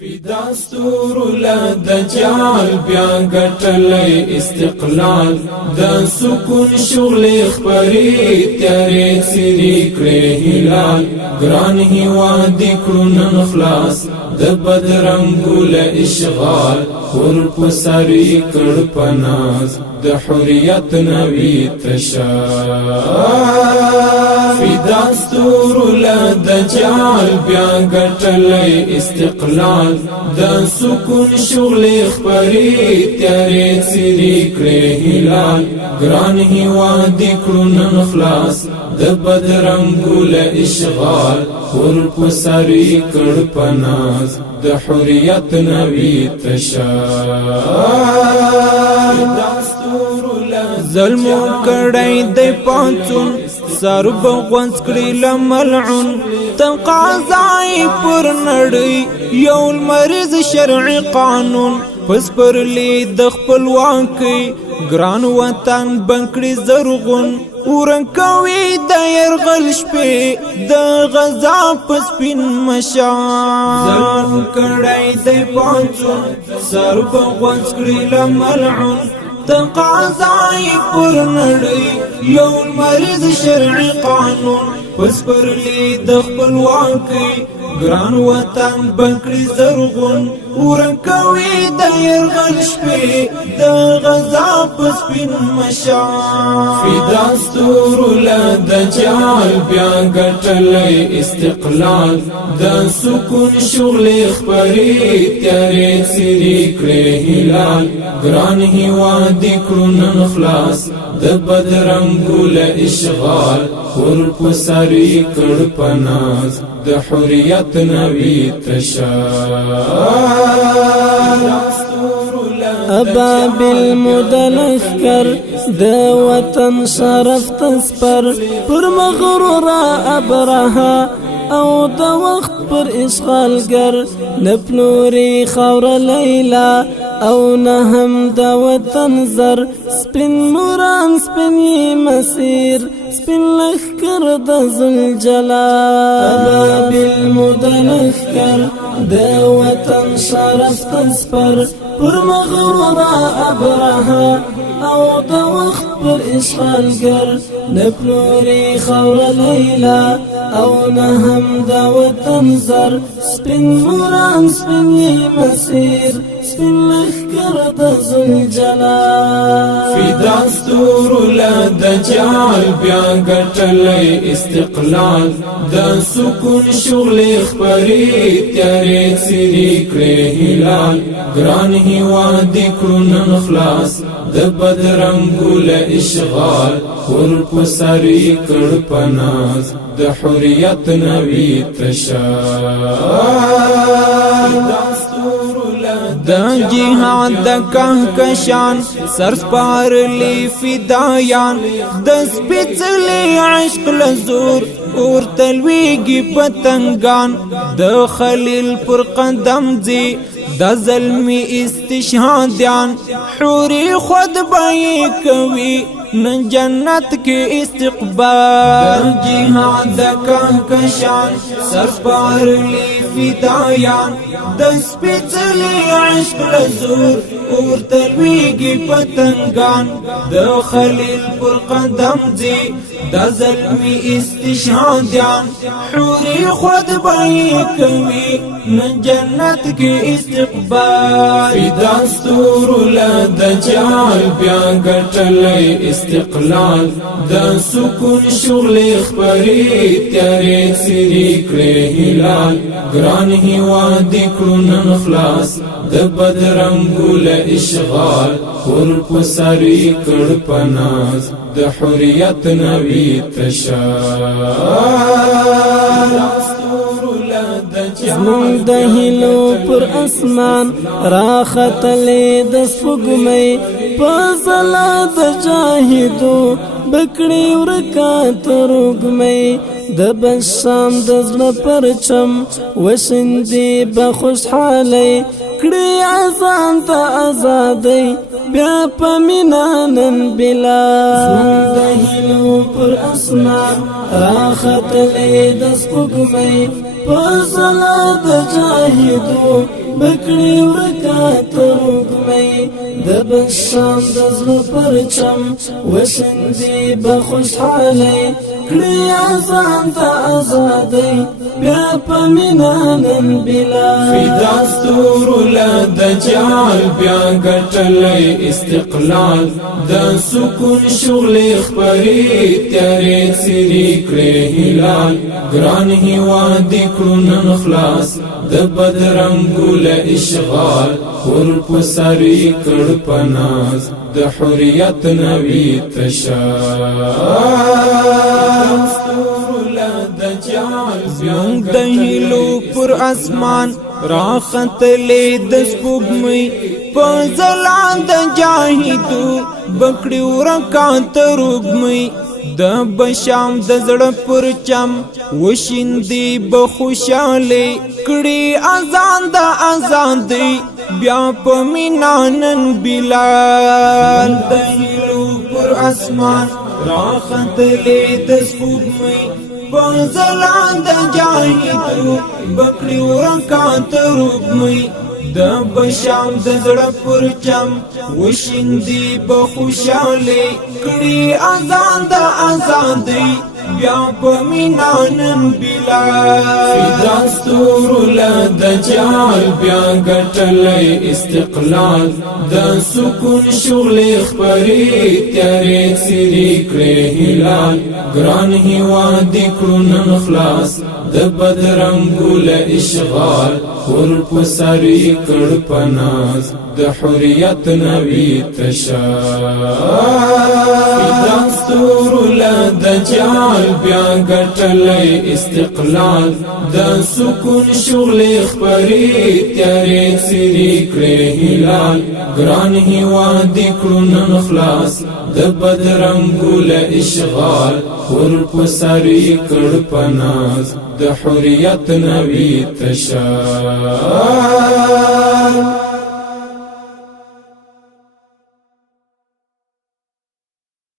فدا ستور لا دجال بیا گټلې استقلال د سکون شغل خبري تیارې سری کړې هلال ګران هیواد کړو نن خلاص د بدرنګو له اشغال ور پسری کړ پناز د حریت نوی تشال فدا ستور لا دجال بیا گټلې استقلال د سکون شغل خبري تیارې سری کړې هلال ګران هیواد کړو نن خلاص د بدرنګو له اشغال ور پسری کړ پناز د حریت نوی تشال ظلم کړای د پاتون سر بغونس کړي لملعون تقاضای پر نړۍ یو مریض شرعي قانون پس پر لید د خپلواکۍ ګران وطن بنکړي زرغون ورنکوي د يرغل شپې د غزا پس پین مشان ظلم کړای د پاتون سر بغونس کړي لملعون تقاضای پر نړۍ یو مریض شرعي قانون پس پر لید د خپلواکۍ ګران وطن بنکړي زرغون ورنکوي د يرغل شپې د غزا پس پین مشان فدا ستور لا دجال بیا گټلې استقلال د سکون شغل خبري تیارې سری کړې هلال ګران هیواد کړو نن خلاص د بدرنګو له اشغال ور پسری کړ پناز د حریت نوی تشال ابابل مدلخکر د وطن شرف تسپر پر مغرور ابرها او د وخت پر اشغالګر نپلوري خور لیلا او نهم د وطن زر سپین نوران سپین مسیر سپین لخکر د ذوالجلال ابابل مدلخکر د وطن شرف تسپر پر مغرور ابرها او د وخت پر اشغالګر نپلوري خور لیلا او نهم د وطن زر سپین نوران سپین مسیر سپین لخکر د ذوالجلال فدا ستور لا دجال بیا گټلې استقلال د سکون شغل خبري تیارې سری کړې هلال ګران هیواد کړو نن خلاص د بدرنګو له اشغال ور پسری کړ پناز د حریت نوی تشال د جهاد د کهکشان سرسپارلی فدایان د سپېڅلي عشق لزور اور تلویږي پتنګان د خلیل پر قدم ځي د ظلمي استشهادیان حوري خود بای کوي نن جنت کې استقبال جهاد د کهکشان سرسپارلی فدایان د سپېڅلي عشق لزور اور تلویږي پتنګان د خلیل پر قدم ځي د ظلمي استشهادیان حوري خود بای کوي نن جنت کې استقبال فدا ستور لا دجال بیا گټلې استقلال د سکون شغل خبري تیارې سری کړې هلال ګران هیواد کړو نن خلاص د بدرنګو له اشغال ور پسری کړ پناز د حریت نوی تشال زمون د هلو پر اسمان راختلې د سپوږمۍ په زلا د جاهدو بکړې ورکا ترګمۍ د بشام د زړه پرچم وشندې بخوشحالۍ کړې اذان ته آزادۍ بیا پمینانن بلا زمون د هلو پر اسمان راختلې د سپوږمۍ په زلا د جاهدو بکړی ورکا ترګمې د بشام د زړه پرچم وشندې بخوشحالي کړی ازان ته آزادۍ بیا په مینا نن بلا فدا ستور له دجال بیا ګټلې استقلال د سکون شغل خبرې تیارې سری کړې هلال ګران هیواد کړو نن خلاص د بدرنګو له اشغال ور پسری کړ پناز د حریت نوی تشار زمونږ د هیلو پر اسمان راختلې د سپوږمۍ په ځلانده جاهدو بکړي ورکات رګمۍ د بشام د زړه پرچم وشیندې بخوشالۍ کړي اذان د ازادۍ بیا په مینا نن بلال د هیلو پر اسمان راختلې د سپوږمۍ په ځلانده جاهدو بکړي ورکات رګمۍ د بشام د زړه پرچم وشیندې بخوشالۍ کړي اذان د ازادۍ بیا په مینا نن بلال فدا ستور له دجال بیا ګټلې استقلال د سکون شغل خبرې تیارې سری کړې هلال ګران هیواد کړو نن خلاص د بدرنګو له اشغال ور پسری کړ پناز د حریت نوی تشار ستور له دجال بیا ګټلې استقلال د سکون شغل خبرې تیارې سری کړې هلال ګران هیواد کړو نن خلاص د بدرنګو له اشغال ور پسری کړ پناز د حریت نوی تشار